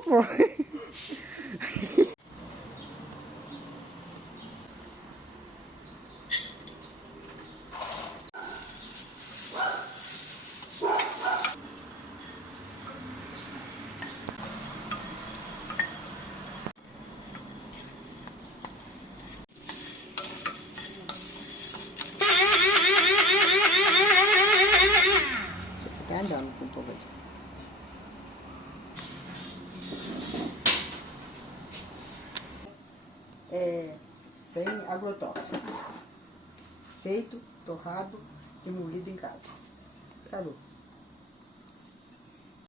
para, pô. Tá andando com um pouco de... sem agrotóxico. Feito, torrado e moído em casa. Salud.